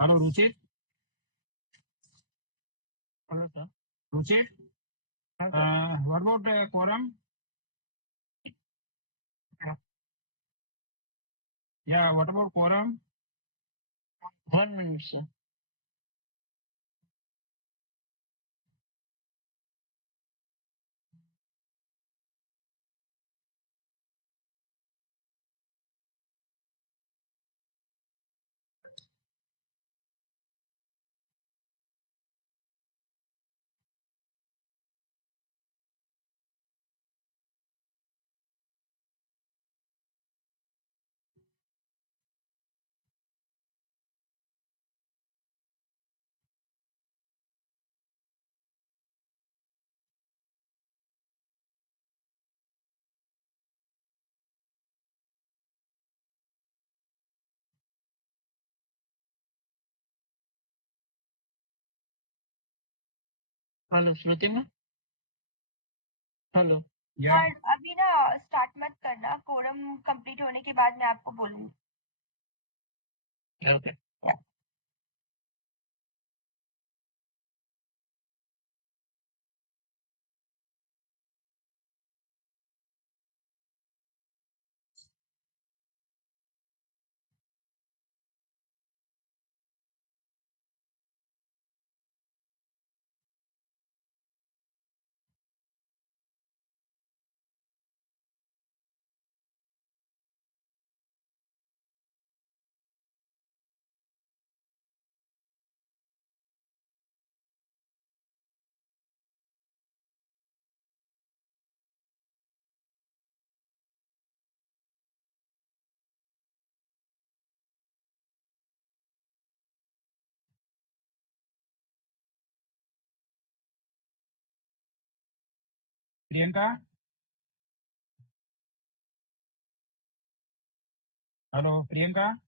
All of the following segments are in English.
Hello, Ruchit. Hello, sir. Ruchit, what about quorum? Yeah, what about quorum? 1 minute, sir. Hello Shruti ma'am hello Yeah, और अभी ना start मत करना, quorum complete होने के बाद मैं आपको बोलूंगी. Okay Priyanka. Hello, Priyanka.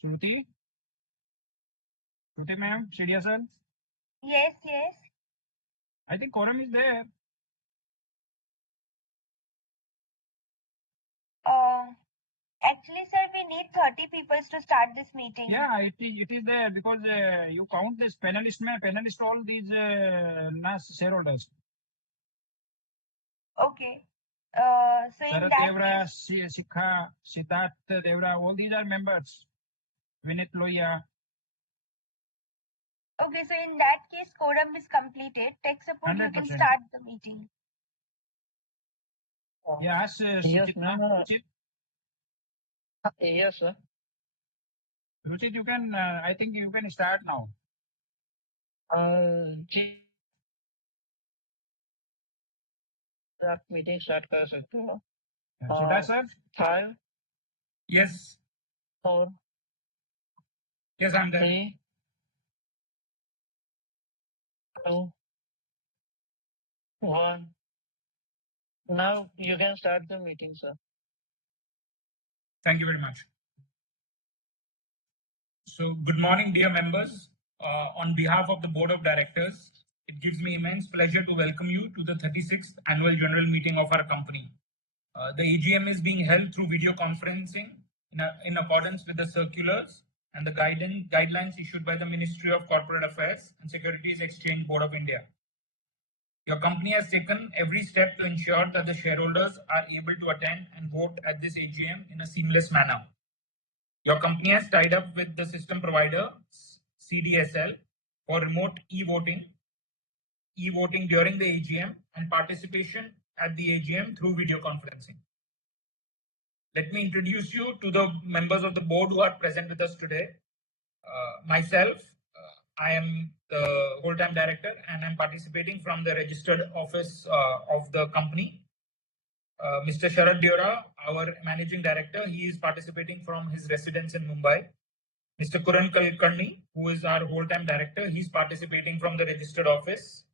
Shruti. Shruti ma'am, sit yourself. Yes, yes. I think quorum is there. Actually, sir, we need 30 people to start this meeting. Yeah, it is there because you count this panelist, panelist all these shareholders. Okay. So in Bharat that Devra, case, Sikha, Siddharth Devra, all these are members. Vinit Loya. okay, so in that case, quorum is completed. Tech support, you can 100%. start the meeting. Yeah, ask yes Ruchit, ma'am Ruchit. yes sir Ruchit, you can, I think you can start now. जी आप meeting start कर सकते हो Should I, sir? 5 Yes. 4 Yes, I'm there. 3 2 1 now you can start the meeting sir Thank you very much. So, good morning, dear members. On behalf of the Board of Directors, it gives me immense pleasure to welcome you to the 36th Annual General Meeting of our company. The AGM is being held through video conferencing in accordance with the circulars and the guidelines issued by the Ministry of Corporate Affairs and Securities Exchange Board of India. Your company has taken every step to ensure that the shareholders are able to attend and vote at this AGM in a seamless manner. Your company has tied up with the system provider CDSL for remote e-voting during the AGM and participation at the AGM through video conferencing. Let me introduce you to the members of the board who are present with us today. Myself, I am the whole-time director and I'm participating from the registered office of the company. Mr. Sharad Deora, our managing director, he is participating from his residence in Mumbai. Mr. Kuran Kulkarni, who is our whole-time director, he is participating from the registered office.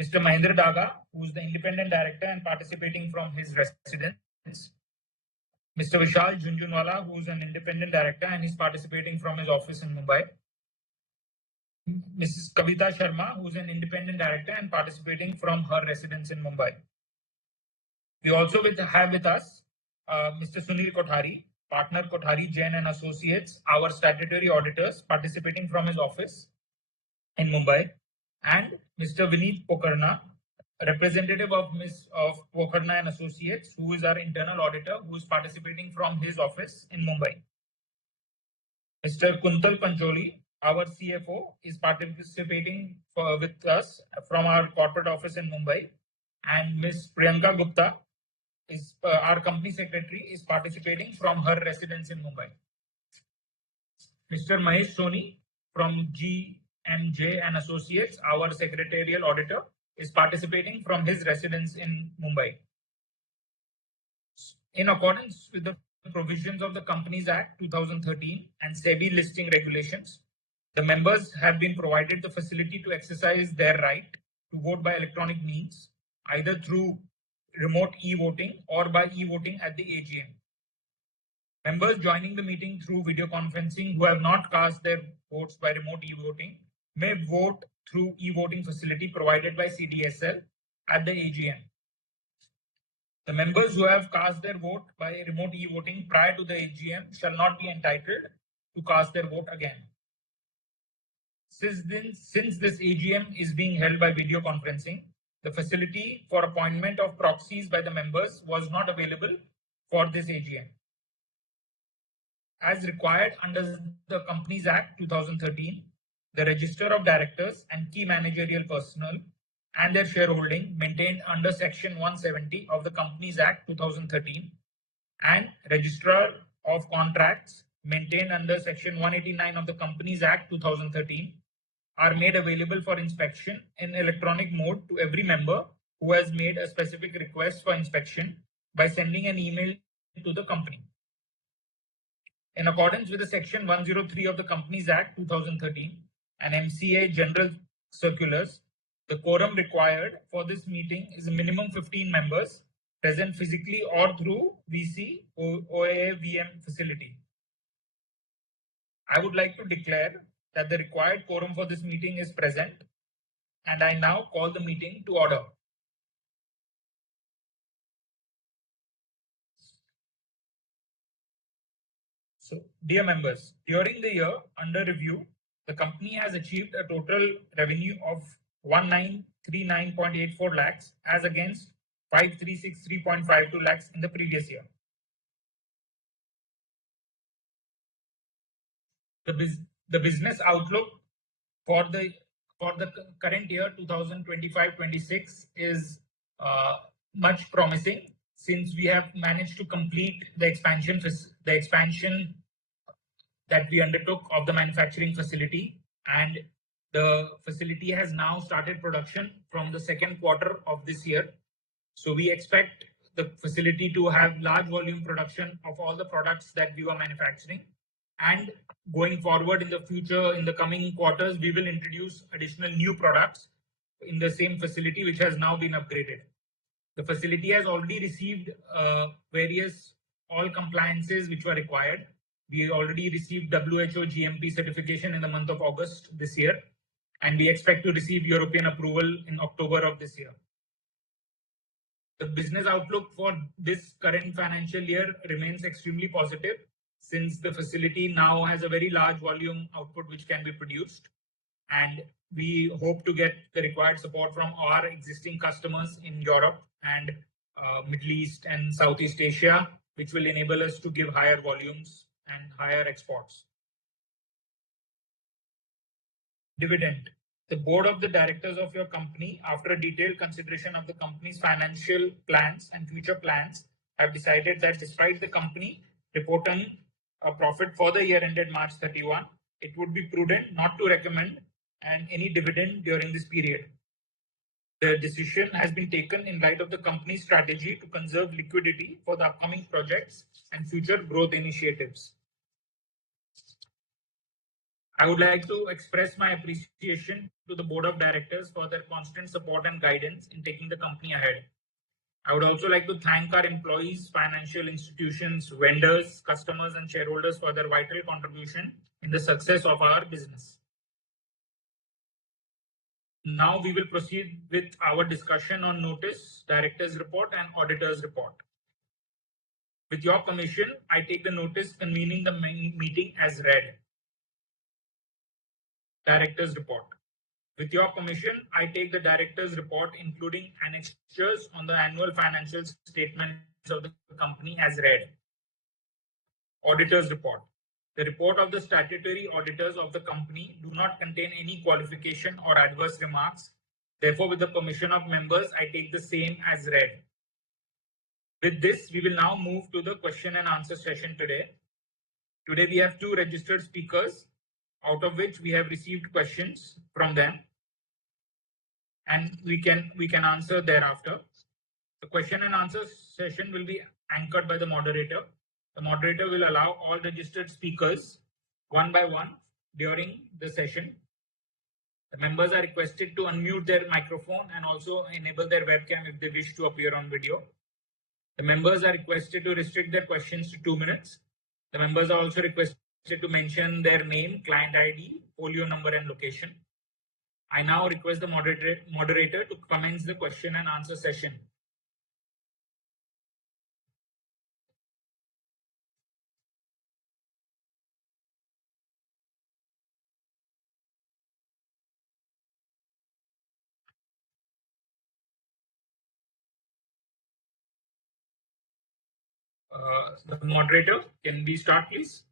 Mr. Mahendra Daga, who is the independent director and participating from his residence. Mr. Vishal Junjunwala, who is an independent director and is participating from his office in Mumbai. Mrs. Kavita Sharma, who is an independent director and participating from her residence in Mumbai. We also have with us Mr. Sunil Kothari, partner Kothari Jain and Associates, our statutory auditors, participating from his office in Mumbai, and Mr. Vineet Pokarna, representative of Pokarna and Associates, who is our internal auditor, who is participating from his office in Mumbai. Mr. Kuntal Pancholi, our CFO, is participating with us from our corporate office in Mumbai, and Ms. Priyanka Gupta, is our company secretary, is participating from her residence in Mumbai. Mr. Mahesh Soni from GMJ and Associates, our secretarial auditor, is participating from his residence in Mumbai. In accordance with the provisions of the Companies Act 2013 and SEBI listing regulations, the members have been provided the facility to exercise their right to vote by electronic means, either through remote e-voting or by e-voting at the AGM. Members joining the meeting through video conferencing who have not cast their votes by remote e-voting may vote through e-voting facility provided by CDSL at the AGM. The members who have cast their vote by remote e-voting prior to the AGM shall not be entitled to cast their vote again. Since this AGM is being held by video conferencing, the facility for appointment of proxies by the members was not available for this AGM. As required under the Companies Act 2013, the Register of Directors and key managerial personnel and their shareholding maintained under Section 170 of the Companies Act 2013 and Registrar of Contracts maintained under Section 189 of the Companies Act 2013 are made available for inspection in electronic mode to every member who has made a specific request for inspection by sending an email to the company. In accordance with the Section 103 of the Companies Act 2013 and MCA General Circulars, the quorum required for this meeting is a minimum 15 members present physically or through VC OAA VM facility. I would like to declare that the required quorum for this meeting is present, and I now call the meeting to order. So, dear members, during the year under review, the company has achieved a total revenue of 1939.84 lakhs as against 5363.52 lakhs in the previous year. The business outlook for the current year 2025-26 is much promising, since we have managed to complete the expansion that we undertook of the manufacturing facility, and the facility has now started production from the second quarter of this year. So we expect the facility to have large volume production of all the products that we were manufacturing, and going forward in the future, in the coming quarters, we will introduce additional new products in the same facility, which has now been upgraded. The facility has already received various all compliances which were required. We already received WHO GMP certification in the month of August this year, and we expect to receive European approval in October of this year. The business outlook for this current financial year remains extremely positive, since the facility now has a very large volume output which can be produced, and we hope to get the required support from our existing customers in Europe and Middle East and Southeast Asia, which will enable us to give higher volumes and higher exports. Dividend. The board of the directors of your company, after a detailed consideration of the company's financial plans and future plans, have decided that despite the company reporting a profit for the year ended March 31, it would be prudent not to recommend any dividend during this period. The decision has been taken in light of the company's strategy to conserve liquidity for the upcoming projects and future growth initiatives. I would like to express my appreciation to the board of directors for their constant support and guidance in taking the company ahead. I would also like to thank our employees, financial institutions, vendors, customers, and shareholders for their vital contribution in the success of our business. Now we will proceed with our discussion on notice, director's report and auditor's report. With your permission, I take the notice convening the meeting as read. Director's report. With your permission, I take the director's report, including annexures on the annual financial statements of the company as read. Auditor's report. The report of the statutory auditors of the company do not contain any qualification or adverse remarks. Therefore, with the permission of members, I take the same as read. With this, we will now move to the question and answer session today. Today, we have 2 registered speakers, out of which we have received questions from them, and we can answer thereafter. The question and answer session will be anchored by the moderator. The moderator will allow all registered speakers one by one during the session. The members are requested to unmute their microphone and also enable their webcam if they wish to appear on video. The members are requested to restrict their questions to 2 minutes. The members are also requested to mention their name, client ID, folio number, and location. I now request the moderator to commence the question and answer session. The moderator, can we start, please?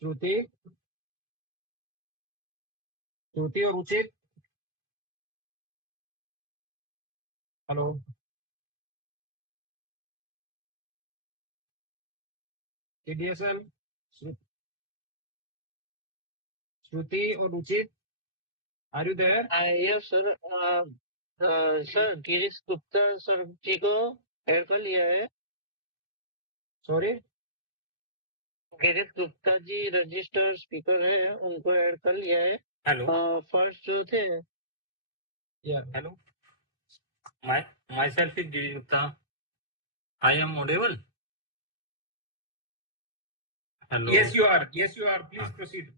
Shruti or Ruchit? Hello. KDSL? Shruti or Ruchit? Are you there? Yes, sir. Sir, Girish Gupta sir जी को add कर लिया है. Sorry? Girish Gupta ji registered speaker है, उनको add कर लिया है. Hello. First जो थे. Yeah. Hello. Myself is Giri Gupta. I am audible. Hello. Yes, you are. Yes, you are. Please proceed.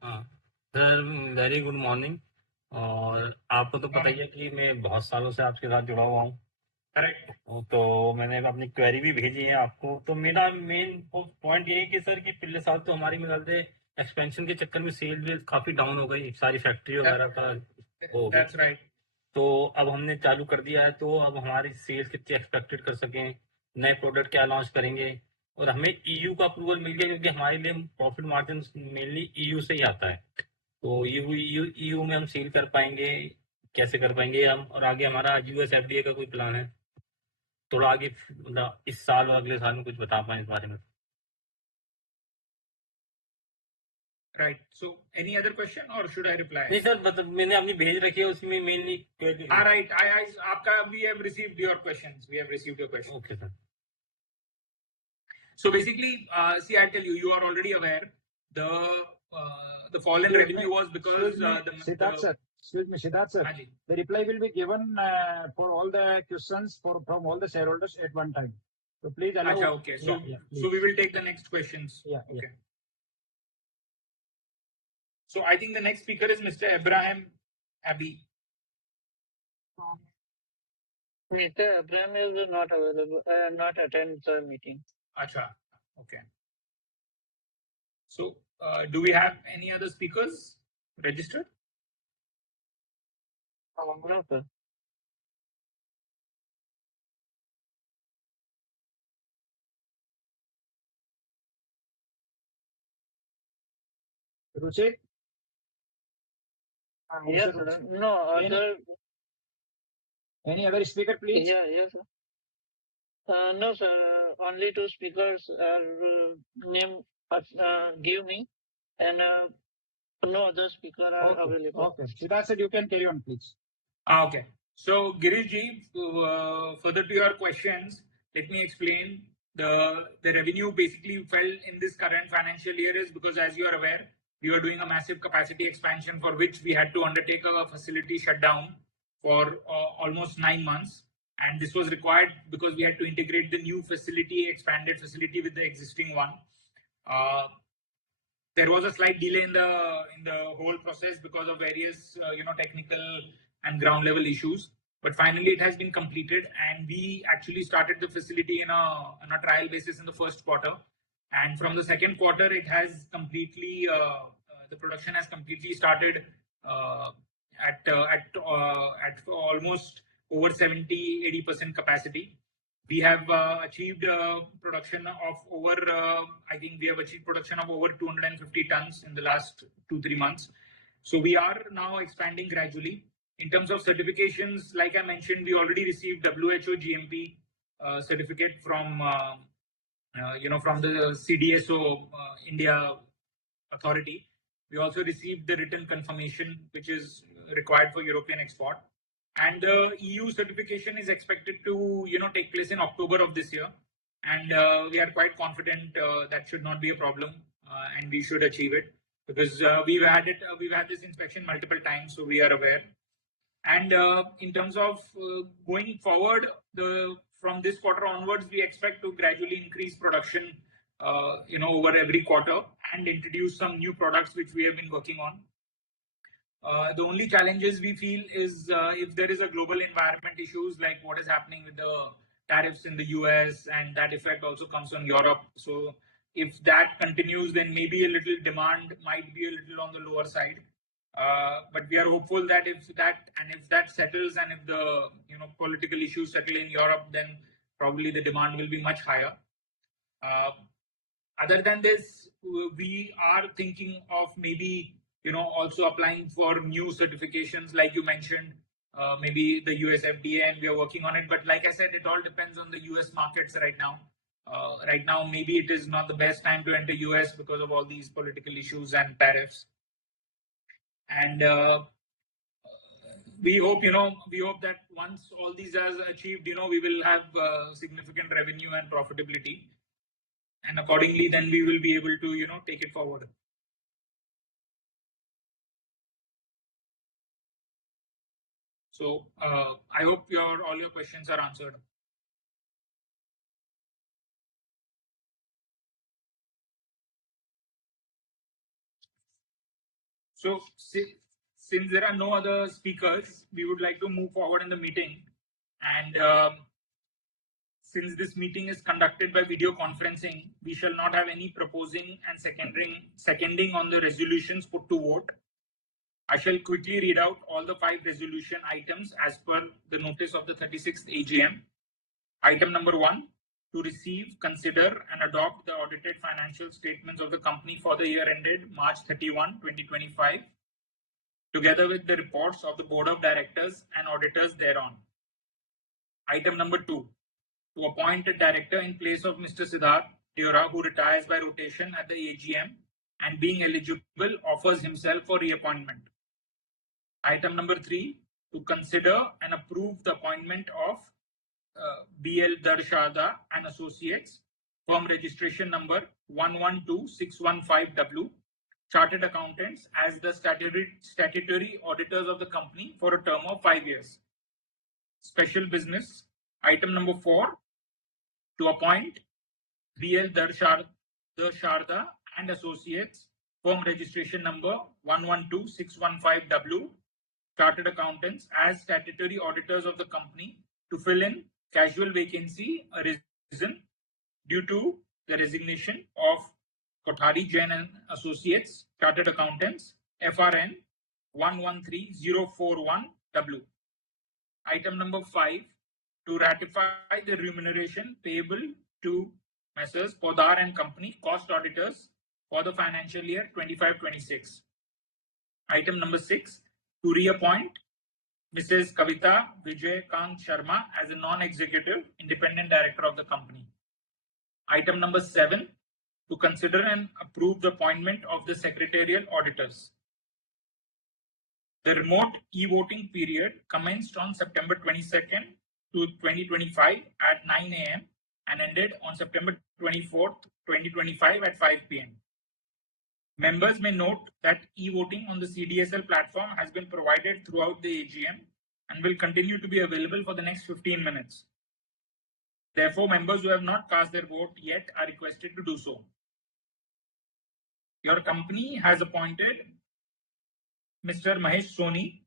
Sir very good morning. और आपको तो पता ही है कि मैं बहुत सालों से आपके साथ जुड़ा हुआ हूँ. करेक्ट. तो मैंने अपनी क्वेरी भी भेजी है आपको. तो मेरा मेन पॉइंट ये है कि सर कि पिछले साल तो हमारी मिला थे एक्सपेंशन के चक्कर में सेल काफी डाउन हो गई, सारी फैक्ट्री वगैरह का हो गई. That's right. तो अब हमने चालू कर दिया है, तो अब हमारी सेल्स कितनी एक्सपेक्टेड कर सकें, नए प्रोडक्ट क्या लॉन्च करेंगे. और हमें ईयू का अप्रूवल मिल गया, क्योंकि हमारे लिए प्रॉफिट मार्जिन मेनली ईयू से ही आता है. तो ईयू में हम सेल कर पाएंगे, कैसे कर पाएंगे हम. और आगे हमारा यूएस एफडीए का कोई प्लान है, थोड़ा आगे इस साल और अगले साल में कुछ बता पाए इस बारे में. Right. So, any other question or should I reply? नहीं सर, मतलब मैंने अपनी भेज रखी है, उसमें मेनली. All right. आपका we have received your questions. We have received your questions. Okay, sir. So basically, see, I tell you, you are already aware the fall in revenue was because Siddharth sir. Excuse me, Siddharth sir. Haji. The reply will be given for all the questions from all the shareholders at one time. So please allow. Achha, okay. So, so we will take the next questions. Yeah. Okay. So I think the next speaker is Mr. Abraham Abbey. Mr. Abraham is not available, not attend the meeting. Acha. Okay. So, do we have any other speakers registered? No, sir. Ruchit? Yes, sir. No, other. Any other speaker, please? Yeah, yes, sir. No, sir. Only 2 speakers are name give me, and no other speaker are available. Okay. Siddharth sir, you can carry on, please. Okay. So, Girishji, further to your questions, let me explain. The revenue basically fell in this current financial year is because, as you are aware, we were doing a massive capacity expansion for which we had to undertake a facility shutdown for almost 9 months. And this was required because we had to integrate the new facility, expanded facility with the existing one. there was a slight delay in the whole process because of various technical and ground level issues. But finally, it has been completed, and we actually started the facility on a trial basis in the first quarter. And from the second quarter, it has completely the production has completely started at almost over 70-80% capacity. We have achieved production of over, I think we have achieved production of over 250 tons in the last 2-3 months. So we are now expanding gradually. In terms of certifications, like I mentioned, we already received WHO GMP certificate from the CDSO India authority. We also received the written confirmation, which is required for European export. And the EU certification is expected to take place in October of this year. And we are quite confident that should not be a problem, and we should achieve it, because we've had this inspection multiple times, so we are aware. And in terms of going forward, from this quarter onwards, we expect to gradually increase production over every quarter and introduce some new products which we have been working on. The only challenges we feel is if there is a global environment issues like what is happening with the tariffs in the US, and that effect also comes on Europe. So if that continues, then maybe a little demand might be a little on the lower side. But we are hopeful that if that settles, and if the political issues settle in Europe, then probably the demand will be much higher. Other than this, we are thinking of maybe also applying for new certifications, like you mentioned, maybe the US FDA, and we are working on it. But like I said, it all depends on the US markets right now. Right now, maybe it is not the best time to enter US because of all these political issues and tariffs. And we hope that once all these are achieved, we will have significant revenue and profitability, and accordingly, then we will be able to take it forward. So I hope all your questions are answered. So since there are no other speakers, we would like to move forward in the meeting. And since this meeting is conducted by video conferencing, we shall not have any proposing and seconding on the resolutions put to vote. I shall quickly read out all the 5 resolution items as per the notice of the 36th AGM. Item number 1, to receive, consider, and adopt the audited financial statements of the company for the year ended March 31, 2025, together with the reports of the Board of Directors and auditors thereon. Item number 2, to appoint a director in place of Mr. Siddharth Deora, who retires by rotation at the AGM and being eligible offers himself for reappointment. Item number 3, to consider and approve the appointment of BL Darsharda and Associates, firm registration number 112615W, chartered accountants, as the statutory auditors of the company for a term of 5 years. Special business. Item number 4, to appoint BL Darsharda and Associates, firm registration number 112615W, chartered accountants, as statutory auditors of the company to fill in casual vacancy arisen due to the resignation of Kothari Jain and Associates, chartered accountants, FRN 113041W. Item number 5, to ratify the remuneration payable to Messrs. Podar and Company, cost auditors, for the financial year 25-26. Item number 6, to reappoint Mrs. Kavita Vijay Kant Sharma as a non-executive independent director of the company. Item number 7, to consider and approve the appointment of the secretarial auditors. The remote e-voting period commenced on September 22nd to 2025 at 9 a.m. and ended on September 24th, 2025 at 5 p.m. Members may note that e-voting on the CDSL platform has been provided throughout the AGM and will continue to be available for the next 15 minutes. Therefore, members who have not cast their vote yet are requested to do so. Your company has appointed Mr. Mahesh Soni.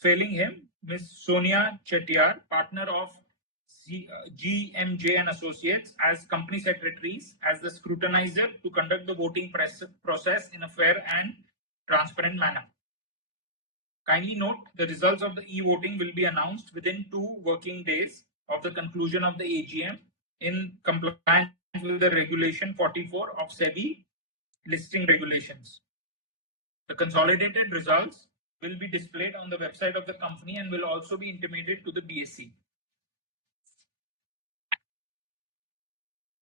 Failing him, Ms. Sonia Chettiar, partner of GMJ and Associates, as company secretaries, as the scrutinizer to conduct the voting process in a fair and transparent manner. Kindly note, the results of the e-voting will be announced within 2 working days of the conclusion of the AGM in compliance with the Regulation 44 of SEBI listing regulations. The consolidated results will be displayed on the website of the company and will also be intimated to the BSE.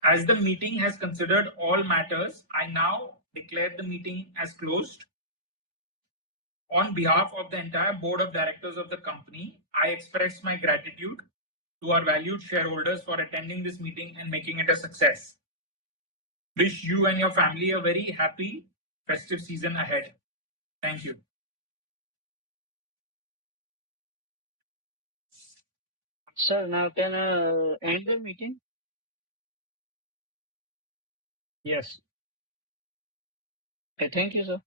As the meeting has considered all matters, I now declare the meeting as closed. On behalf of the entire board of directors of the company, I express my gratitude to our valued shareholders for attending this meeting and making it a success. Wish you and your family a very happy festive season ahead. Thank you. Sir, now can I end the meeting? Yes. Okay, thank you, sir.